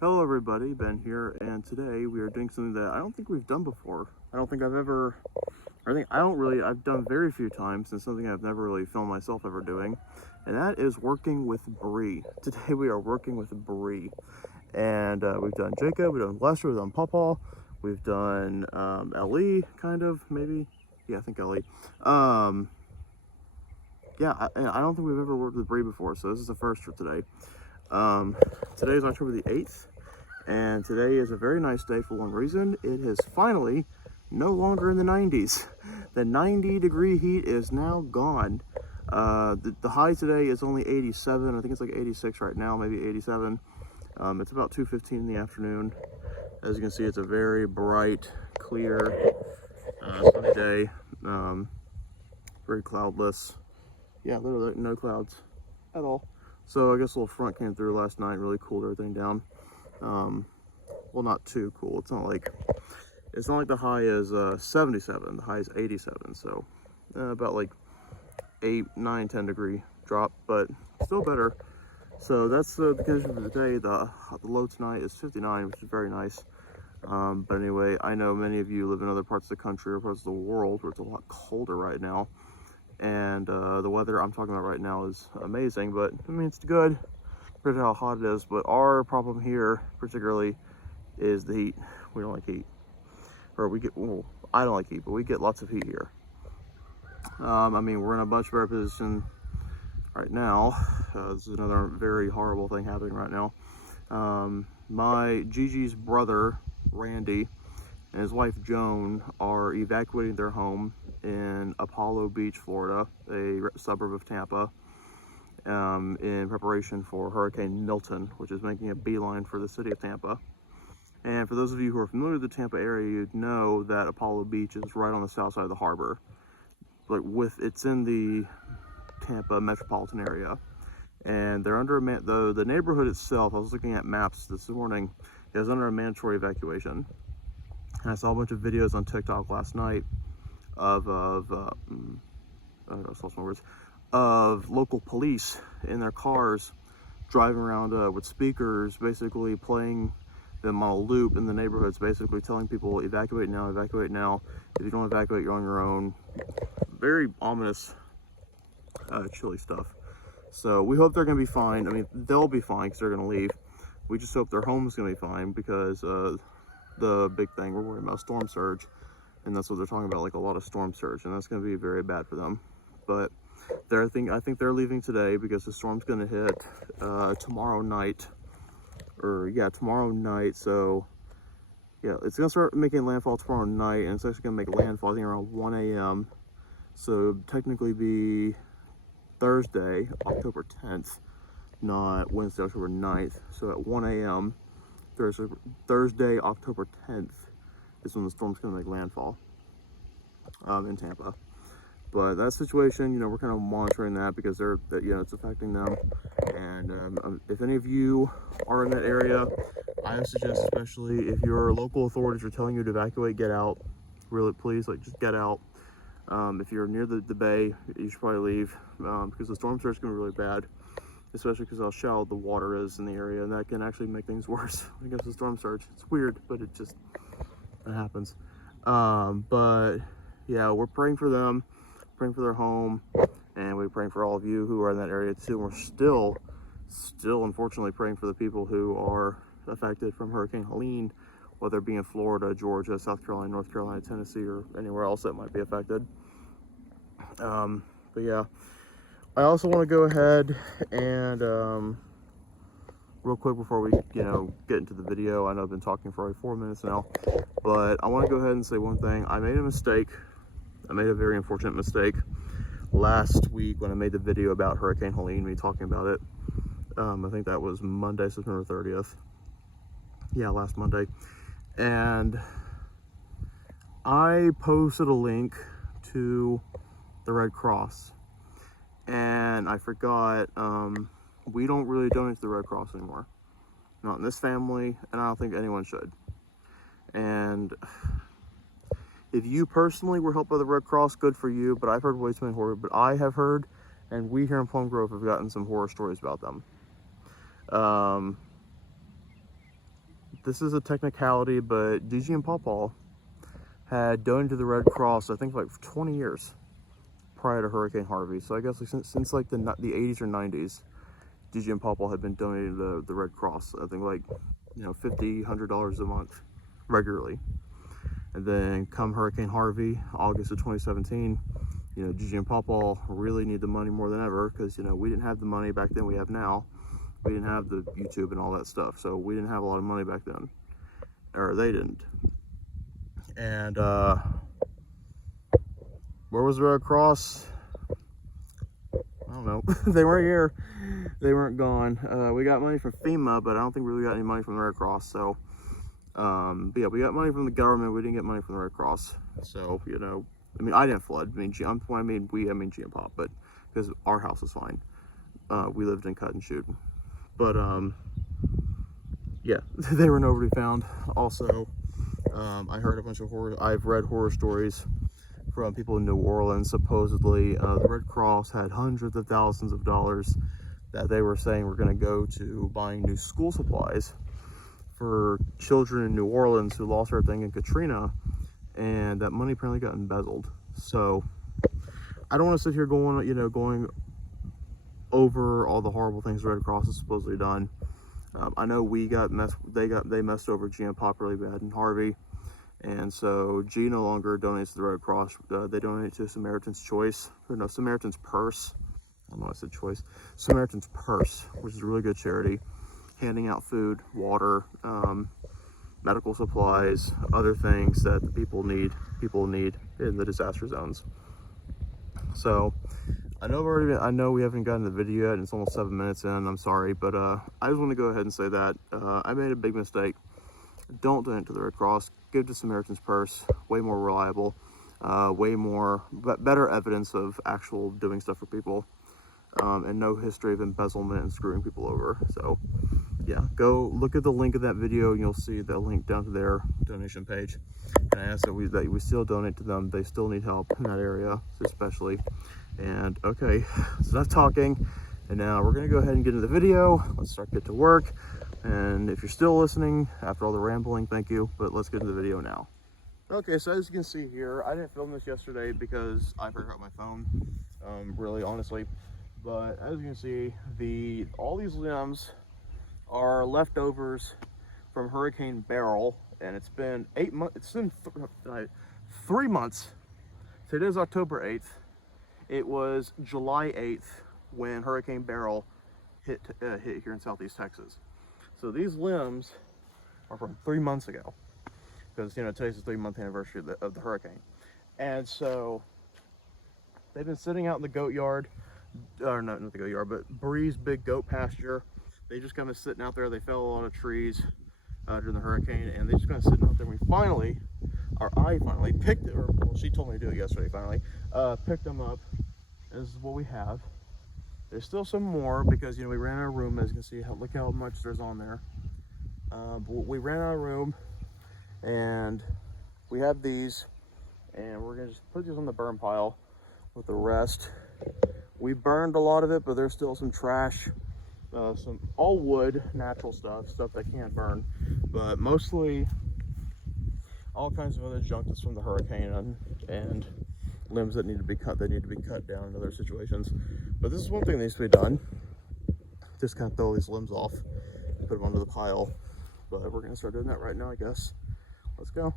Hello everybody, Ben here, and today we are doing something that I don't think we've done before. I've done very few times, and something I've never really filmed myself ever doing, and that is working with brie. Today we are working with brie, and we've done Jacob, we've done Lester, we've done Pawpaw, we've done Ellie, kind of, maybe. Yeah, I think Ellie. Um, I don't think we've ever worked with brie before, so this is the first for today. Today is October the 8th. And today is a very nice day for one reason. It is finally no longer in the 90s. The 90-degree heat is now gone. The high today is only 87. I think it's like 86 right now, maybe 87. It's about 2:15 in the afternoon. As you can see, it's a very bright, clear, sunny day. Very cloudless. Yeah, literally no clouds at all. So I guess a little front came through last night, really cooled everything down. Well, not too cool. It's not like the high is 77. The high is 87. So about like 8, 9, 10 degree drop, but still better. So that's the condition for the day. The low tonight is 59, which is very nice. But anyway, I know many of you live in other parts of the country or parts of the world where it's a lot colder right now. And the weather I'm talking about right now is amazing, but I mean, it's good compared to how hot it is. But our problem here, particularly, is the heat. We don't like heat, or well, I don't like heat, but we get lots of heat here. I mean, we're in a much better position right now. This is another very horrible thing happening right now. My Gigi's brother, Randy, and his wife, Joan, are evacuating their home in Apollo Beach, Florida, a suburb of Tampa, in preparation for Hurricane Milton, which is making a beeline for the city of Tampa. And for those of you who are familiar with the Tampa area, you'd know that Apollo Beach is right on the south side of the harbor. It's in the Tampa metropolitan area, and they're under the neighborhood itself. I was looking at maps this morning. Is under a mandatory evacuation. And I saw a bunch of videos on TikTok last night of local police in their cars driving around with speakers, basically playing them on a loop in the neighborhoods, basically telling people, evacuate now, evacuate now. If you don't evacuate, you're on your own. Very ominous, chilly stuff. So we hope they're going to be fine. I mean, they'll be fine because they're going to leave. We just hope their home's going to be fine because the big thing, we're worried about storm surge. And that's what they're talking about, like a lot of storm surge. And that's going to be very bad for them. But I think they're leaving today because the storm's going to hit tomorrow night. Tomorrow night. So yeah, it's gonna start making landfall tomorrow night, and it's actually gonna make landfall I think around 1 a.m. So technically be Thursday, October 10th, not Wednesday, October 9th. So at 1 a.m. Thursday, October 10th is when the storm's gonna make landfall in Tampa. But that situation, we're kind of monitoring that because it's affecting them. And if any of you are in that area, I would suggest, especially if your local authorities are telling you to evacuate, get out. Really, please, just get out. If you're near the bay, you should probably leave because the storm surge is going to be really bad, especially because how shallow the water is in the area, and that can actually make things worse when it comes to storm surge. It's weird, but it happens. But yeah, we're praying for them, praying for their home, and we're praying for all of you who are in that area too. And we're still unfortunately praying for the people who are affected from Hurricane Helene, whether it be in Florida, Georgia, South Carolina, North Carolina, Tennessee, or anywhere else that might be affected. But yeah, I also want to go ahead and real quick before we get into the video, I know I've been talking for like 4 minutes now, but I want to go ahead and say one thing. I made a mistake. I made a very unfortunate mistake last week when I made the video about Hurricane Helene, me talking about it. I think that was Monday, September 30th. Yeah, last Monday. And I posted a link to the Red Cross. And I forgot, we don't really donate to the Red Cross anymore. Not in this family, and I don't think anyone should. And if you personally were helped by the Red Cross, good for you, but I've heard way too many horror, but I have heard, and we here in Plum Grove have gotten some horror stories about them. this is a technicality, but DG and Pawpaw had donated to the Red Cross, I think, like for 20 years prior to Hurricane Harvey. So I guess like since like the 80s or 90s, DG and Pawpaw had been donating to the Red Cross. I think like, you know, $50, $100 a month regularly. And then come Hurricane Harvey, August of 2017, you know, DG and Pawpaw really need the money more than ever because, you know, we didn't have the money back then we have now. We didn't have the YouTube and all that stuff. So we didn't have a lot of money back then. Or they didn't. And where was the Red Cross? I don't know. They weren't here. They weren't gone. We got money from FEMA, but I don't think we really got any money from the Red Cross. So, but yeah, we got money from the government. We didn't get money from the Red Cross. So, you know, I mean, I didn't flood. I mean, G and Pop, but because our house was fine. We lived in Cut and Shoot. But, yeah, they were nowhere to be found. Also, I heard a bunch of I've read horror stories from people in New Orleans. Supposedly, the Red Cross had hundreds of thousands of dollars that they were saying were going to go to buying new school supplies for children in New Orleans who lost everything in Katrina, and that money apparently got embezzled. So I don't want to sit here going over all the horrible things the Red Cross has supposedly done. I know they messed over G and Pop really bad in Harvey. And so G no longer donates to the Red Cross. They donate to Samaritan's Choice, or no, Samaritan's Purse. I don't know, I said choice. Samaritan's Purse, which is a really good charity, handing out food, water, medical supplies, other things that the people need in the disaster zones. So I know we haven't gotten the video yet, and it's almost 7 minutes in. I'm sorry, but I just want to go ahead and say that I made a big mistake. Don't donate to the Red Cross. Give to Samaritan's Purse. Way more reliable, better evidence of actual doing stuff for people, and no history of embezzlement and screwing people over. So yeah, go look at the link of that video and you'll see the link down to their donation page. And I ask that we still donate to them. They still need help in that area, especially. And okay, so enough talking, and now we're gonna go ahead and get into the video. Let's get to work. And if you're still listening after all the rambling, thank you, but let's get into the video now. Okay, so as you can see here, I didn't film this yesterday because I forgot my phone, really honestly. But as you can see, all these limbs are leftovers from Hurricane Beryl, and it's been 8 months. It's been 3 months. Today's October 8th. It was July 8th when Hurricane Beryl hit here in Southeast Texas. So these limbs are from 3 months ago, because you know today's the 3-month anniversary of the hurricane, and so they've been sitting out in the goat yard, or not the goat yard, but Bree's big goat pasture. They just kind of sitting out there. They fell a lot of trees during the hurricane, and they just kind of sitting out there. I finally picked it, or well, she told me to do it yesterday. Finally, picked them up. This is what we have. There's still some more because, you know, we ran out of room. As you can see, look how much there's on there. But we ran out of room, and we have these, and we're gonna just put these on the burn pile with the rest. We burned a lot of it, but there's still some trash, some all wood, natural stuff that can't burn, but mostly all kinds of other junk that's from the hurricane and limbs that need to be cut. They need to be cut down in other situations. But this is one thing that needs to be done. Just kind of throw these limbs off and put them onto the pile. But we're going to start doing that right now, I guess. Let's go.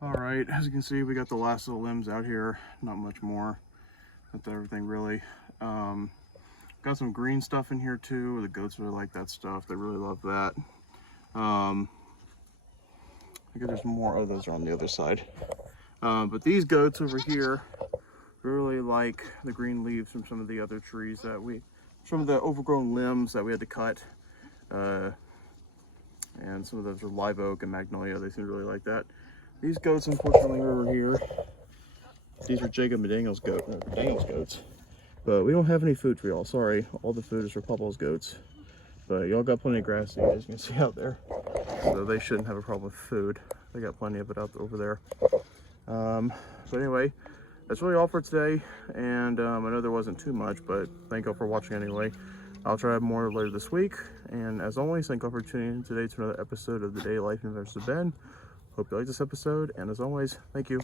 All right, as you can see, we got the last of the limbs out here. Not much more. That's everything really. Got some green stuff in here too. The goats really like that stuff. They really love that. I guess there's more. Oh, those are on the other side. But these goats over here really like the green leaves from some of the other trees that some of the overgrown limbs that we had to cut. and some of those are live oak and magnolia. They seem to really like that. These goats, unfortunately, are over here. These are Jacob McDaniel's goats. But we don't have any food for y'all. Sorry, all the food is for Papa's goats. But y'all got plenty of grass that you guys can see out there. So they shouldn't have a problem with food. They got plenty of it out over there. So anyway, that's really all for today. And I know there wasn't too much, but thank y'all for watching anyway. I'll try to have more later this week. And as always, thank y'all for tuning in today to another episode of the Daily Life and Adventures of Ben. Hope you like this episode. And as always, thank you.